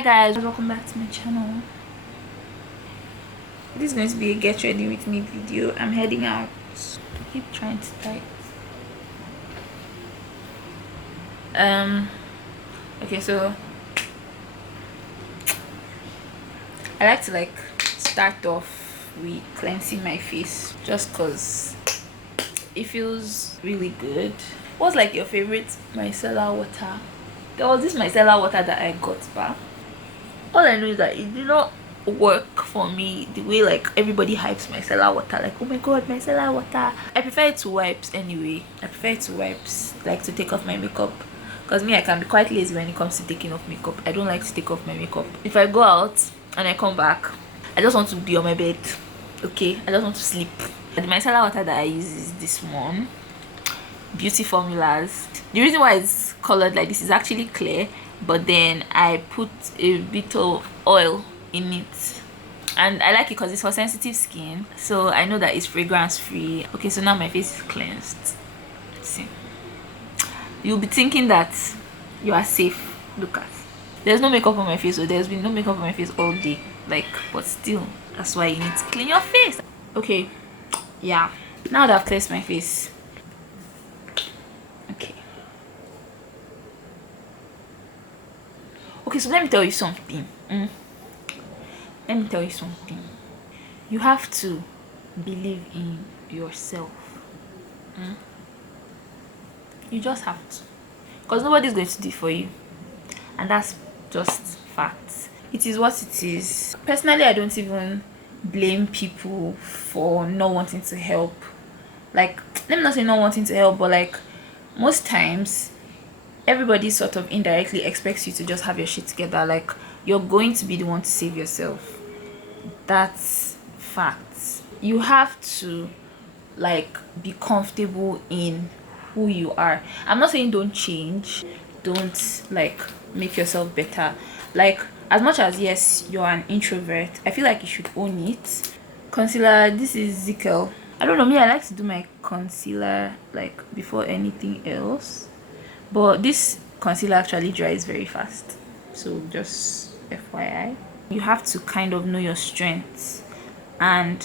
Hi guys, welcome back to my channel. This is going to be a get ready with me video. I'm heading out. I keep trying to type. Okay, so I like to start off with cleansing my face just cause it feels really good. What's your favorite micellar water? There was this micellar water that I got back. All I know is that it did not work for me the way everybody hypes micellar water, oh my god, micellar water. I prefer it to wipes anyway. I prefer it to wipes, to take off my makeup, because me, I can be quite lazy when it comes to taking off makeup. I don't like to take off my makeup. If I go out and I come back, I just want to be on my bed. Okay, I just want to sleep. The micellar water that I use is this one, Beauty Formulas. The reason why it's colored like this is actually clear, but then I put a bit of oil in it, and I like it because it's for sensitive skin, so I know that it's fragrance free. Okay, so now my face is cleansed. See, you'll be thinking that you are safe. Look at, there's no makeup on my face, so there's been no makeup on my face all day, but still, that's why you need to clean your face. Okay, yeah, now that I've cleansed my face, okay, so let me tell you something. Let me tell you something. You have to believe in yourself. You just have to, because nobody's going to do it for you, and that's just facts. It is what it is. Personally, I don't even blame people for not wanting to help. Let me not say not wanting to help, but most times everybody sort of indirectly expects you to just have your shit together. You're going to be the one to save yourself. That's facts. You have to be comfortable in who you are. I'm not saying don't change, don't make yourself better. As much as, yes, you're an introvert, I feel like you should own it. Concealer, this is Zickel. I don't know, me, I like to do my concealer before anything else, but this concealer actually dries very fast, so just FYI. You have to kind of know your strengths and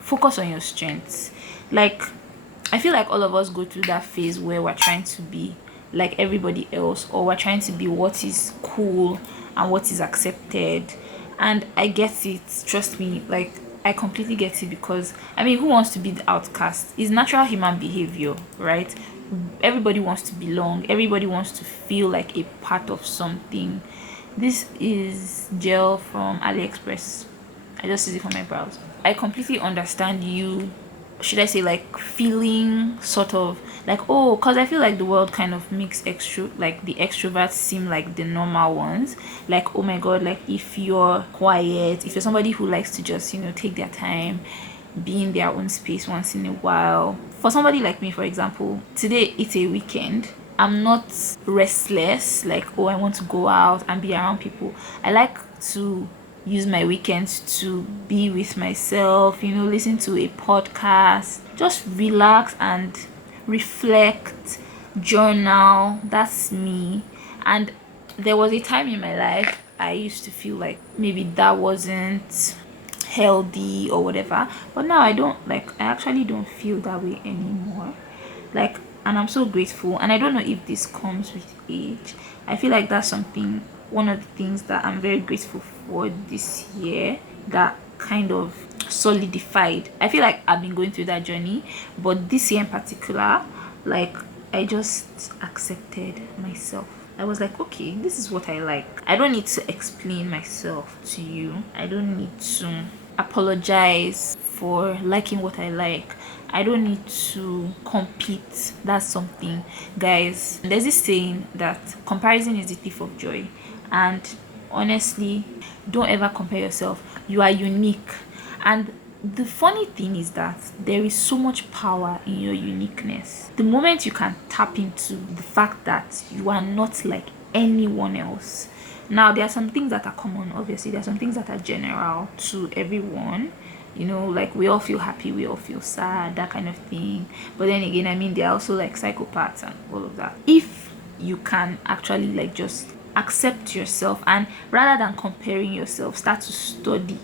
focus on your strengths. I feel like all of us go through that phase where we're trying to be like everybody else, or we're trying to be what is cool and what is accepted, and I get it, trust me. I completely get it, because I mean, who wants to be the outcast? It's natural human behavior, right? Everybody wants to belong, everybody wants to feel like a part of something. This is gel from AliExpress. I just use it for my brows. I completely understand you, should I say, feeling sort of oh, because I feel like the world kind of makes the extroverts seem like the normal ones. Oh my god, if you're quiet, if you're somebody who likes to just take their time, be in their own space once in a while. For somebody like me, for example, today it's a weekend. I'm not restless, oh, I want to go out and be around people. I like to use my weekends to be with myself, listen to a podcast, just relax and reflect, journal. That's me. And there was a time in my life I used to feel like maybe that wasn't healthy or whatever, but now I don't. I actually don't feel that way anymore. And I'm so grateful, and I don't know if this comes with age. I feel like that's one of the things that I'm very grateful for this year, that kind of solidified. I feel like I've been going through that journey, but this year in particular, I just accepted myself. I was like, okay, this is what I like. I don't need to explain myself to you. I don't need to apologize for liking what I like. I don't need to compete. That's something, guys. There's this saying that comparison is the thief of joy, and honestly, don't ever compare yourself. You are unique, and the funny thing is that there is so much power in your uniqueness. The moment you can tap into the fact that you are not like anyone else. Now, there are some things that are common, obviously. There are some things that are general to everyone. We all feel happy, we all feel sad, that kind of thing. But then again, I mean, there are also psychopaths and all of that. If you can actually just accept yourself, and rather than comparing yourself, start to study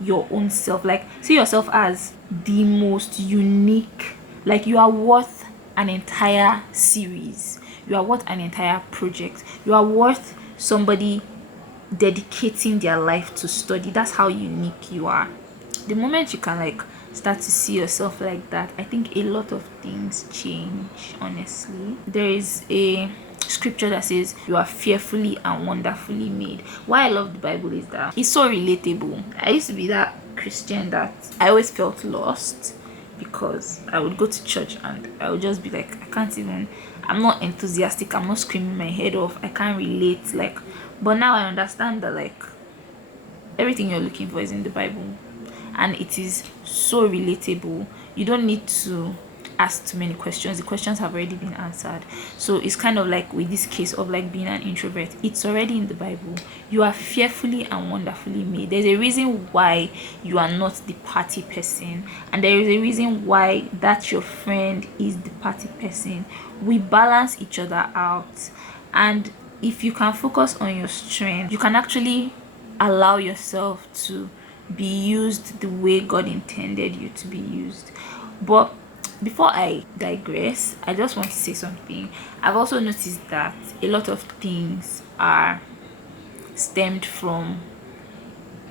your own self. Like, see yourself as the most unique. Like, you are worth an entire series, you are worth an entire project, you are worth somebody dedicating their life to study. That's how unique you are. The moment you can like start to see yourself like that, I think a lot of things change. Honestly, there is a scripture that says you are fearfully and wonderfully made. Why I love the Bible is that it's so relatable. I used to be that Christian that I always felt lost, because I would go to church and I would just be like, I'm not enthusiastic, I'm not screaming my head off, I can't relate. Like, but now I understand that like everything you're looking for is in the Bible, and it is so relatable. You don't need to ask too many questions. The questions have already been answered. So it's kind of like with this case of like being an introvert, it's already in the Bible. You are fearfully and wonderfully made. There's a reason why you are not the party person, and there is a reason why that your friend is the party person. We balance each other out, and if you can focus on your strength, you can actually allow yourself to be used the way God intended you to be used. But before I digress, I just want to say something. I've also noticed that a lot of things are stemmed from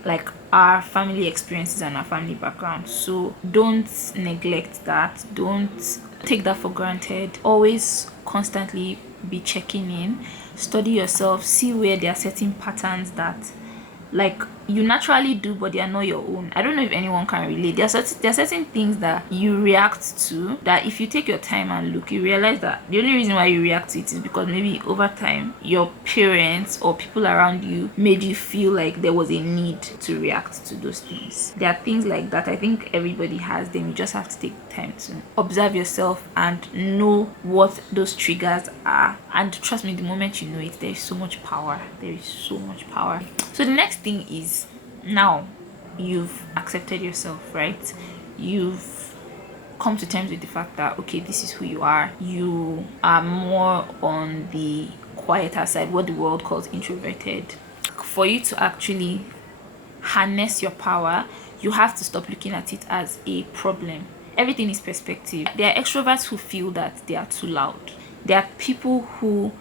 like our family experiences and our family background. So don't neglect that. Don't take that for granted. Always constantly be checking in, study yourself, see where there are certain patterns that like you naturally do but they are not your own. I don't know if anyone can relate. There are certain things that you react to that if you take your time and look, you realize that the only reason why you react to it is because maybe over time your parents or people around you made you feel like there was a need to react to those things. There are things like that. I think everybody has them. You just have to take time to observe yourself and know what those triggers are. And trust me, the moment you know it, there is so much power. There is so much power. So the next thing is, now you've accepted yourself, right? You've come to terms with the fact that okay, this is who you are. You are more on the quieter side, what the world calls introverted. For you to actually harness your power, you have to stop looking at it as a problem. Everything is perspective. There are extroverts who feel that they are too loud. There are people who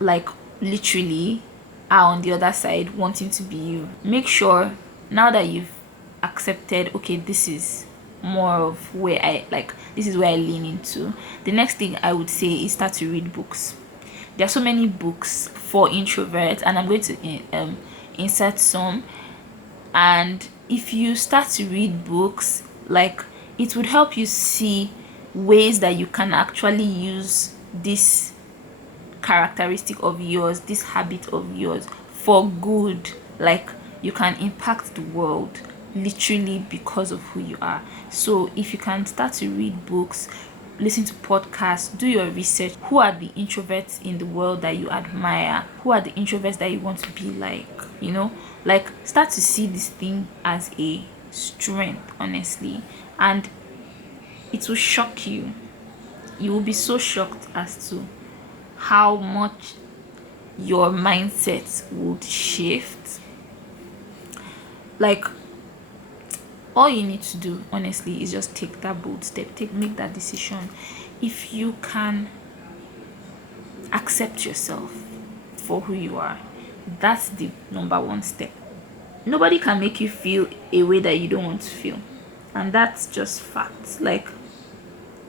like literally are on the other side wanting to be you. Make sure now that you've accepted okay, this is more of where this is where I lean into, the next thing I would say is start to read books. There are so many books for introverts, and I'm going to insert some. And if you start to read books, like it would help you see ways that you can actually use this characteristic of yours, this habit of yours for good. Like you can impact the world literally because of who you are. So if you can start to read books, listen to podcasts, do your research. Who are the introverts in the world that you admire? Who are the introverts that you want to be like? You know, like start to see this thing as a strength, honestly, and it will shock you. You will be so shocked as to how much your mindset would shift. Like all you need to do honestly is just take that bold step, make that decision. If you can accept yourself for who you are, that's the number one step. Nobody can make you feel a way that you don't want to feel, and that's just facts. Like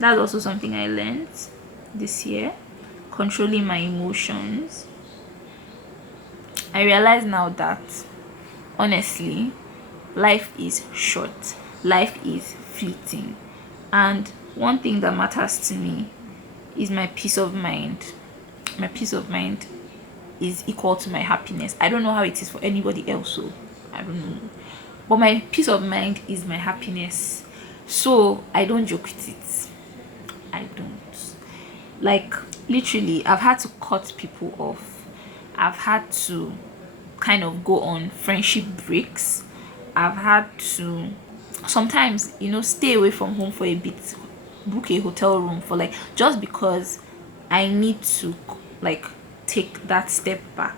that's also something I learned this year, controlling my emotions. I realize now that honestly life is short, life is fleeting, and one thing that matters to me is my peace of mind. My peace of mind is equal to my happiness. I don't know how it is for anybody else, so I don't know, but my peace of mind is my happiness. So I don't joke with it. I don't, like, literally I've had to cut people off. I've had to kind of go on friendship breaks. I've had to sometimes, stay away from home for a bit, book a hotel room for just because I need to take that step back.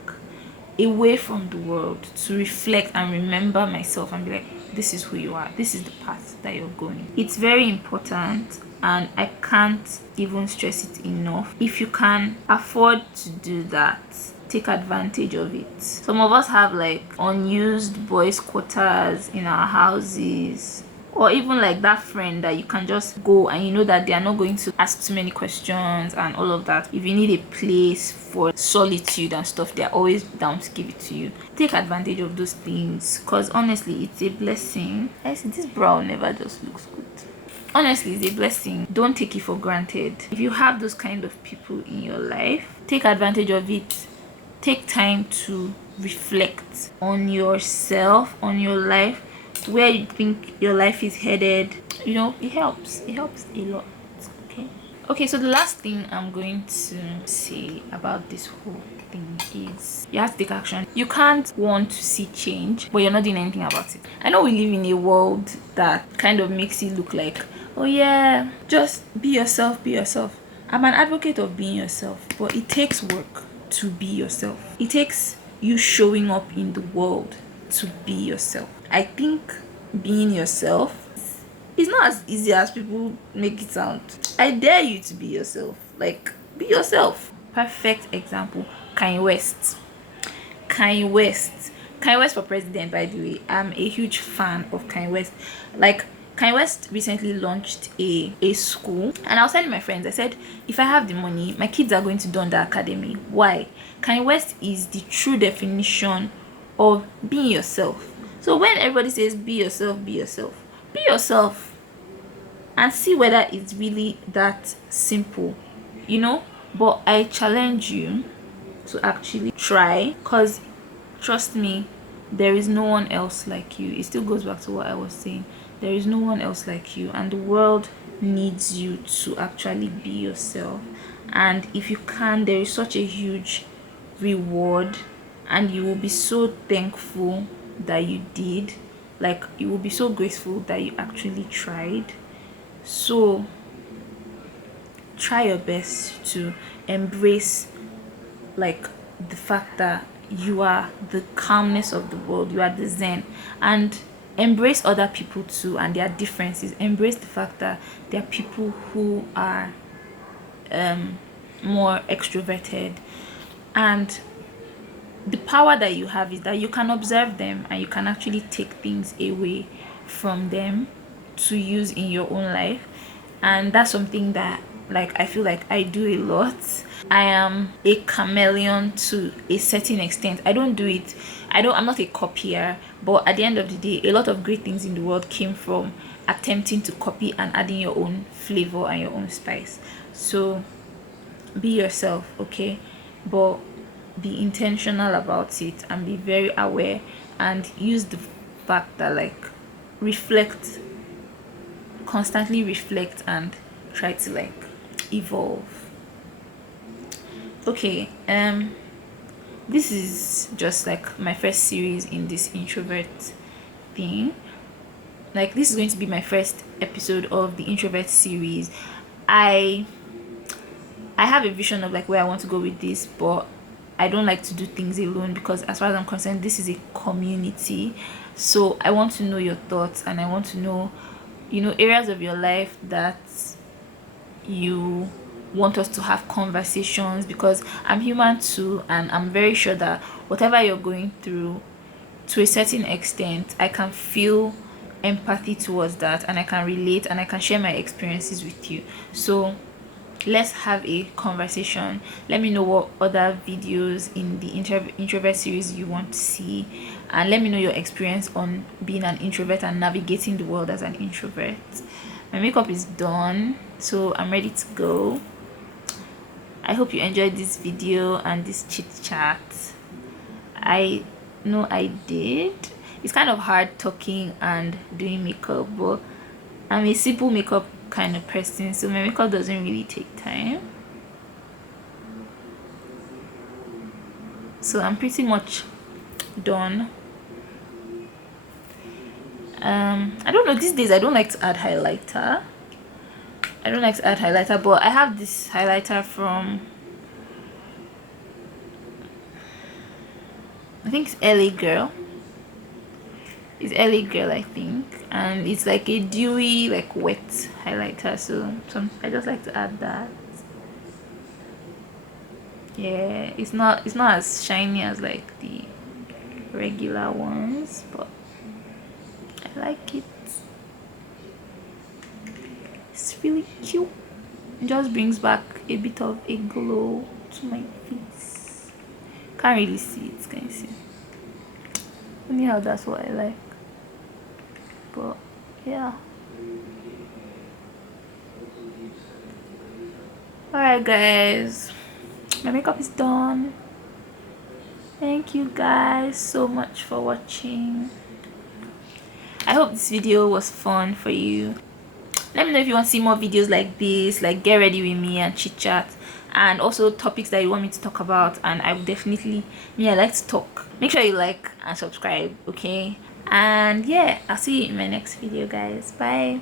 away from the world to reflect and remember myself and be like, this is who you are, this is the path that you're going. It's very important, and I can't even stress it enough. If you can afford to do that, take advantage of it. Some of us have like unused boys quarters in our houses, or even like that friend that you can just go and you know that they are not going to ask too many questions and all of that. If you need a place for solitude and stuff, they're always down to give it to you. Take advantage of those things, because honestly, it's a blessing. I see this brow never just looks good. Honestly, it's a blessing. Don't take it for granted. If you have those kind of people in your life, take advantage of it. Take time to reflect on yourself, on your life, where you think your life is headed. You know, it helps a lot. Okay, so the last thing I'm going to say about this whole thing is you have to take action. You can't want to see change but you're not doing anything about it. I know we live in a world that kind of makes it look like, oh yeah, just be yourself. I'm an advocate of being yourself, but it takes work to be yourself. It takes you showing up in the world to be yourself. I think being yourself is not as easy as people make it sound. I dare you to be yourself. Like, be yourself. Perfect example, Kanye West. Kanye West for president, by the way. I'm a huge fan of Kanye West. Like, Kanye West recently launched a school, and I was telling my friends, I said, if I have the money, my kids are going to Donda Academy. Why? Kanye West is the true definition of being yourself. So when everybody says be yourself, be yourself and see whether it's really that simple, you know. But I challenge you to actually try, because trust me, there is no one else like you. It still goes back to what I was saying. There is no one else like you, and the world needs you to actually be yourself. And if you can, there is such a huge reward, and you will be so thankful that you did. Like, you will be so grateful that you actually tried. So try your best to embrace like the fact that you are the calmness of the world, you are the zen, and embrace other people too and their differences. Embrace the fact that there are people who are more extroverted, and the power that you have is that you can observe them and you can actually take things away from them to use in your own life. And that's something that, like, I feel like I do a lot. I am a chameleon to a certain extent. I'm not a copier, but at the end of the day, a lot of great things in the world came from attempting to copy and adding your own flavor and your own spice. So be yourself, okay? But be intentional about it and be very aware, and use the fact that, like, constantly reflect and try to like evolve. Okay, this is just like my first series in this introvert thing. Like, this is going to be my first episode of the introvert series. I have a vision of like where I want to go with this, but I don't like to do things alone, because as far as I'm concerned, this is a community. So I want to know your thoughts, and I want to know, you know, areas of your life that you want us to have conversations, because I'm human too, and I'm very sure that whatever you're going through, to a certain extent, I can feel empathy towards that, and I can relate, and I can share my experiences with you. So let's have a conversation. Let me know what other videos in the introvert series you want to see, and let me know your experience on being an introvert and navigating the world as an introvert. My makeup is done, so I'm ready to go. I hope you enjoyed this video and this chit chat. I know I did. It's kind of hard talking and doing makeup, but I'm a simple makeup kind of person, so my makeup doesn't really take time. So I'm pretty much done. I don't know, these days I don't like to add highlighter. But I have this highlighter from I think it's LA Girl. It's LA Girl, I think, and it's like a dewy, like wet highlighter. So I just like to add that. Yeah, it's not as shiny as like the regular ones, but I like it. It's really cute. It just brings back a bit of a glow to my face. Can't really see it, can you see? Anyhow, that's what I like. But yeah. Alright guys, my makeup is done. Thank you guys so much for watching. I hope this video was fun for you. Let me know if you want to see more videos like this, like get ready with me and chit chat, and also topics that you want me to talk about. And I will definitely, I like to talk. Make sure you like and subscribe, okay? And yeah, I'll see you in my next video guys. Bye.